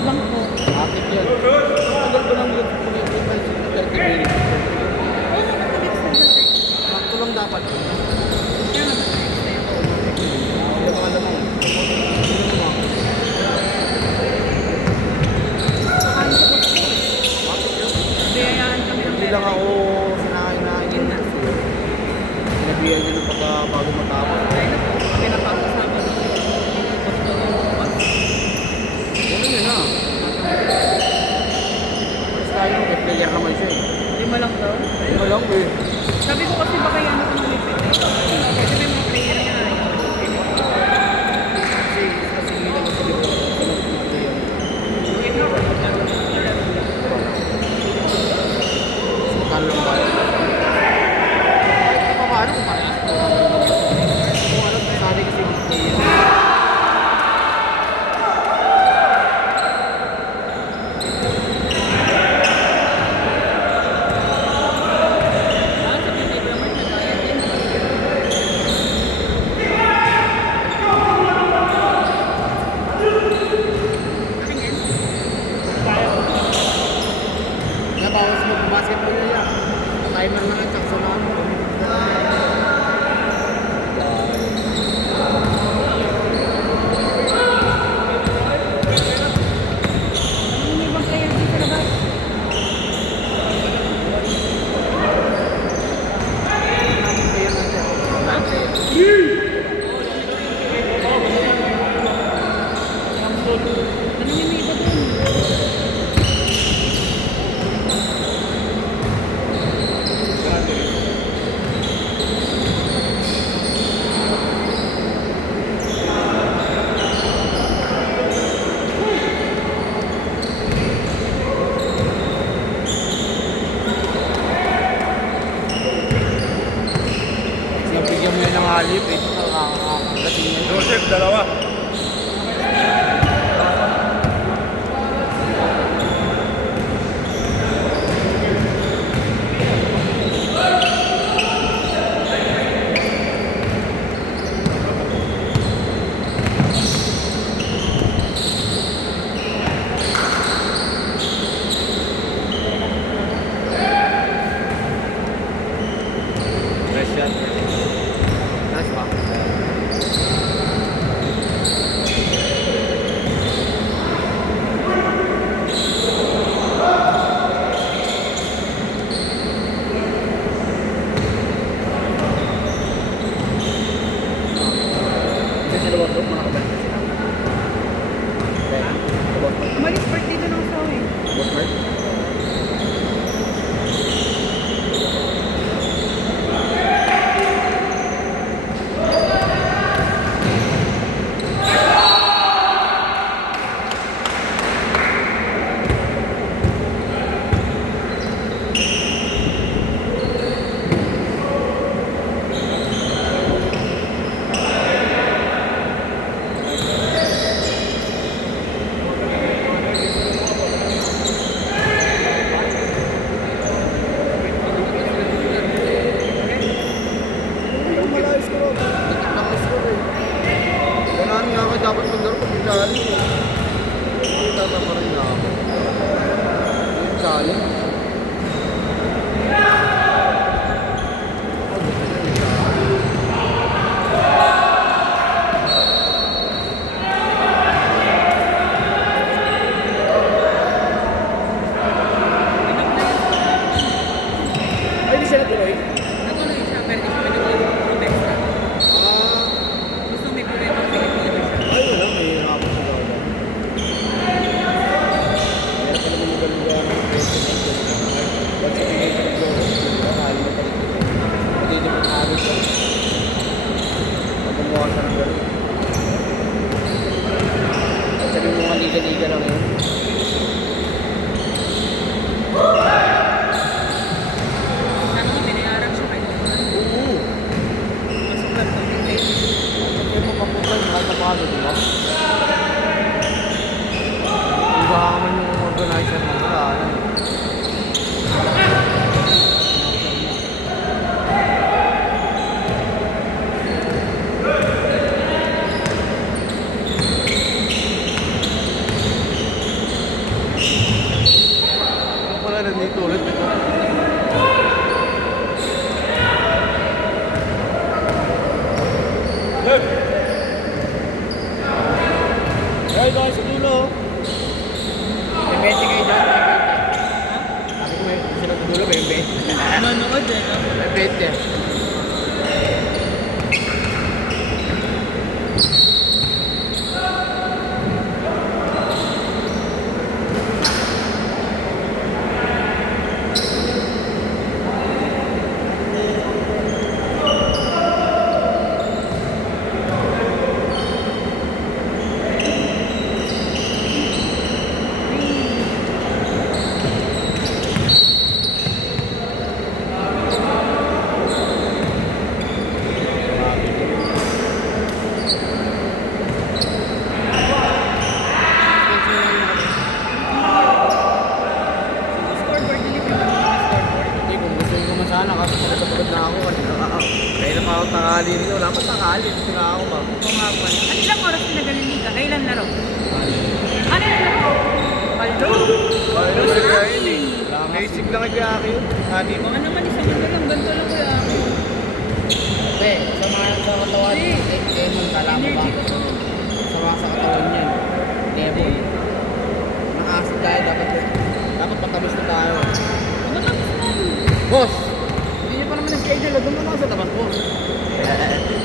lang po. Akit yan. Tagal ko lang yun. Pag-iipan sa 30 minutes. Oo, nakapagit sa dati. Sakto lang dapat. Kaya nga ba tayo? Yung mga lamang. Sakahan sa gusto ko eh. Bakit yun? Biyayaan kami ng Hindi lang ako sinahin Yun na. Sinabihan nyo ng pagka bago matapos. Ay na po, kami napapasama ng gusto ko. Ano yun ah? Alas tayo, may player naman siya eh. Lima lang daw. Hindi mo lang eh. Sabi ko kasi baka yan ako nalipit eh. Kasi may mga player niya na rin. Kasi hindi naman sa libro. Wait lang. Sumukalo lang ba? Kahit pa paano kung parehas po. Kung alam, sabi kasi yung player. Ah, sa pinag naman, nagaya din. Tingin. Kaya ko. Nabawas mo kung basketball na yan. Timer na lang, tsaka sunod. Ano may ibang player dito sa labas? Player na siya. Ano yung may iba dun? Sinampigyan mo yan ng halip eh. Nakakagating yan. Joseph, dalawa. Nice shot. Nice ba? Kasi sa luwag doon, makakabalik na sila. Okay. Luwag doon. Umalis birthday doon ako sa eh. Boss Mark? Malayos ko rin. Nakakas ko rin. Wala nga ako dapat maglaro pag itali. Hindi tatama rin na ako. Itali. Ay, di siya natuloy? Natuloy siya, pero di siya pinag-protesta. Ah, Gusto may protesta, sige po siya. ay wala, may hirapan siya daw. Meron pa naman magaling ng president. Ba't sa tingin ka nag-laro? tayo sa dulo. May 20 kayo dyan, may 20. Sabi ko may sila sa dulo, may 20. Manood eh, no? May 20. Scoreboard, deliver mo yung scoreboard. Hindi, kung gusto ko man sana kasi pagod na ako kanina. Kaya na parang tangali rin. Wala pa tangali. Dito na ako ba? Bumaban. Ano ilang oras pinagaliliga? Kailan laro? Ano yung laro? Paldo? Ay, Los naman kaya Aki. yun eh. Basic lang kay Aki yun. Ani. Baka naman isang mundo lang, ganito lang kuya. Hindi, sa mga sa katawan. Demon, kala mo ba? Energy ko to. Sa mga sa katawan niyan. Demon. Nakaasad tayo. Dapat patamis na tayo. Ano tapos na? Boss! Hindi niyo pa naman na-schedule. Doon naman sa tabas, boss.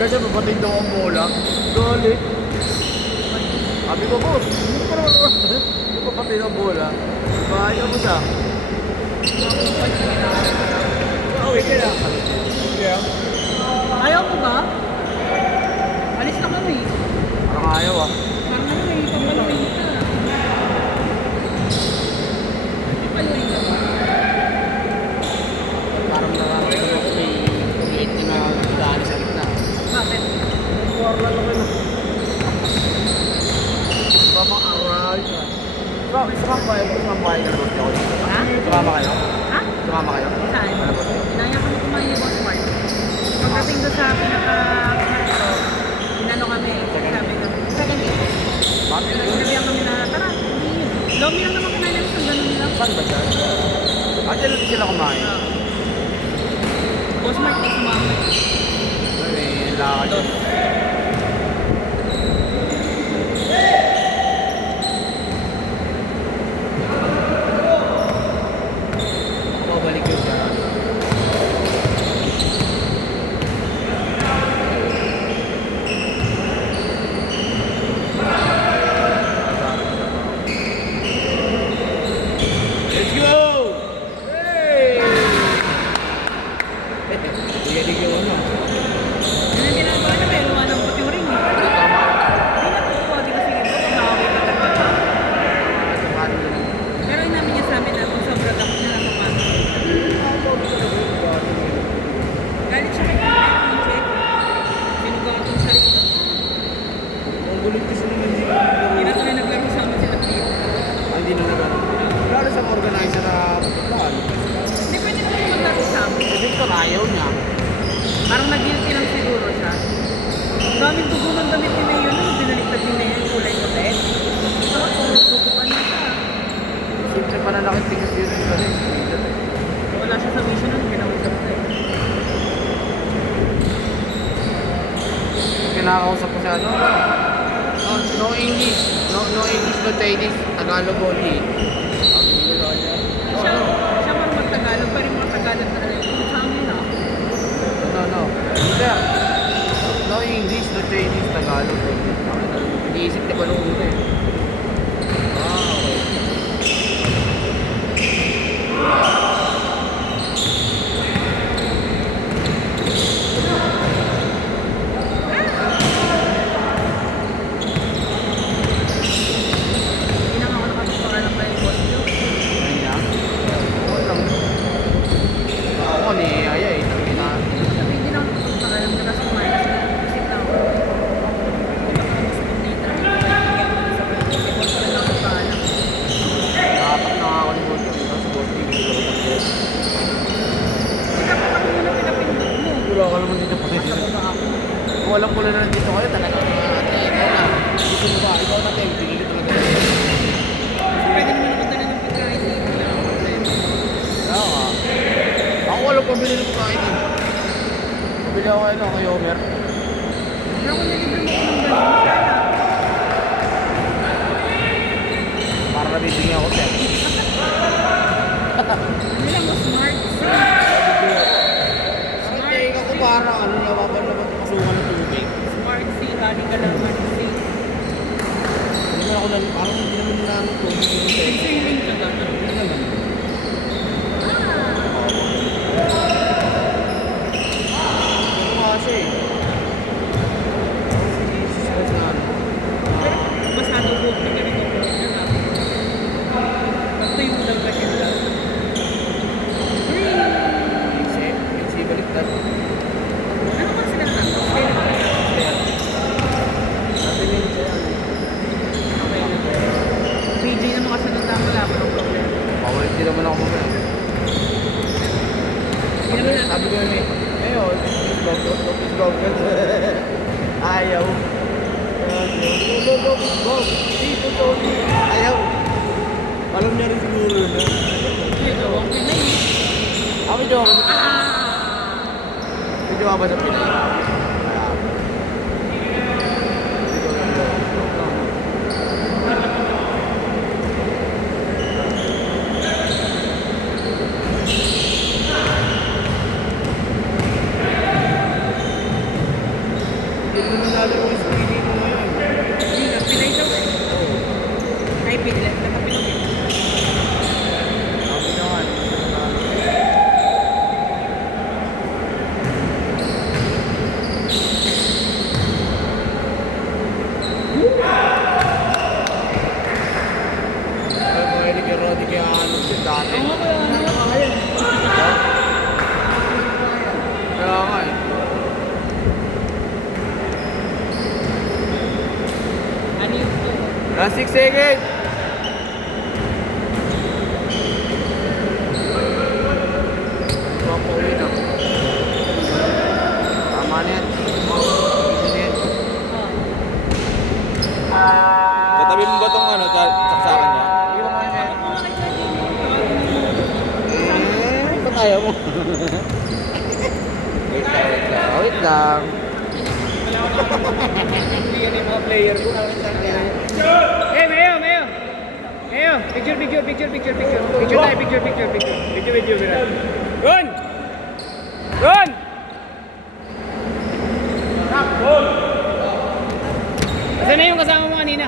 Kasi mabatid daw ang bola. Galit. Sabi ko, boss, hindi pa naman hindi pa patid ang bola. Bahay ka mo siya. Okay ka na. Yeah. Ayaw mo ba? Alis na kami. Parang ayaw ah. Parang ano eh, papaluin ka. Papaluin ka ba? Parang nararamdaman ako may kulitin na daan sa gitna. Bakit? Warla lang kayo. Mamang aray ka. Sumama kayo ka boss ako dito. Ha? Sumama kayo? Ha? Sumama kayo? Saan? Ano boss? Inaya kami kumain ni Boss Mark. Pagdating doon sa pinaka-pinaka, inano kami, sabi kami, second day. Bakit? Sinabihan kami na, tara, hindi yun. Lomi lang naman kinain namin, so ganun lang. Saan ba dyan? Dyan lang sila kumain. Boss Mark, next sumama. May lakad doon. Babalik yun dyan. Let's go! Hey! Hindi ka ano. Ano yung ginagawa na, may luwa ng puti ring. Hindi na po, di kasi ito, nakakita ka na. Pero inamin niya sa amin na kung sobra gamot na lang kapag. Galit siya kay Kuya, check. Sinugaw ko sa rito. Ang gulit kasi naman hindi Hindi na tuloy naglaro sa amin sila Pio. hindi na nagano. Wala na sa organizer na pupuntahan. Hindi pwede naman siya maglaro sa amin. Si Victor ayaw niya. Parang nag-guilty lang siguro siya. Daming dugo ng damit ni Mayo nung binaliktad ni Mayo yung kulay puti. Saka kung nagtutupan niya siya. Simple pananakit tigas yun sa rin. Wala siya sa mission nung ginausap na eh. Kinakausap ko siya, no English. No English, no Chinese. Tagalog only. Siya marunong mag-Tagalog, pero yung mga Tagalog na alam ko sa amin ah. No. Hindi. No English, no Chinese, Tagalog only. Iniisip niya pa nung una eh. Okay. Hindi na nga ako nakapagpakalang pa yung boss niyo. Ayun niya. Oo lang. Ako ni Aya eh. Sabi na. Sabi hindi na ako nakapagpakalang na kasi kumain na sila. Isip na ako. Nakakamusipin na yung dami. Kaya mo sa pwede. Kaya boss pa lang ako paalam. Nakatak na ako ni Boss. Tapos Boss TV. Dapat ako muna pinapindot mo. Wala ka naman dito pati. Sa baba ako. Kung alam ko na nandito kayo, talagang ikaw na. Gusto mo ba? Ikaw na tayo. Pinili talaga. Pwede naman ako dala ng pagkain dito. Wala akong problema. Kaya nga. Ako walang pabili ng pagkain eh. Pabili ako kay Homer. Pero kung nilibre mo ko ng ganun, sana. nakatitingin ako sir. Ano lang mo, smart sync. Ang tingin ako parang ano, nawaban na ba't masukan ng tubig? Smart sync, hali ka lang, smart sync. Hindi naman ako parang hindi naman namin tubig yung tingin. Sailing ka lang. Ano kasi? Stress na ano. Masyado po, may ganito po. Basta yung lang na yun lang. Kasi baliktad. Ano ba sila na? Sailing ka lang. Sabi niya siya yan. Okay na. PJ naman kasi nung tama lang, walang problema. Bawal din naman ako mamaya. Hindi naman natin. Sabi ko yun eh. Ngayon, please go. Ayaw. Go. Dito, Tony. Ayaw. Alam niya rin siguro yun. Ito, okay na yun. Ako medyo ako. Ah! Medyo ako sa Pinas. Hindi mo nalalo yung screen dito ngayon. Hindi na, pinay daw eh. Ay, pinilat na kapilog eh. Sabi naman. Ay, mahilig yung Roddy kaya ano, yung dati. Oo, kaya ano? Ayun. Kaya nga eh. Ano yung ito? Last 6 seconds! Mapauwi na. Tama na yan. Tatabi mo ba itong ano, saksakan niya? Hindi ko kaya yan. Ba't ayaw mo? Wait lang. Yan yung mga player ko. Eh, Mayo! Picture tayo, picture. Video, Virat. Run! Saan na yung kasama mo kanina?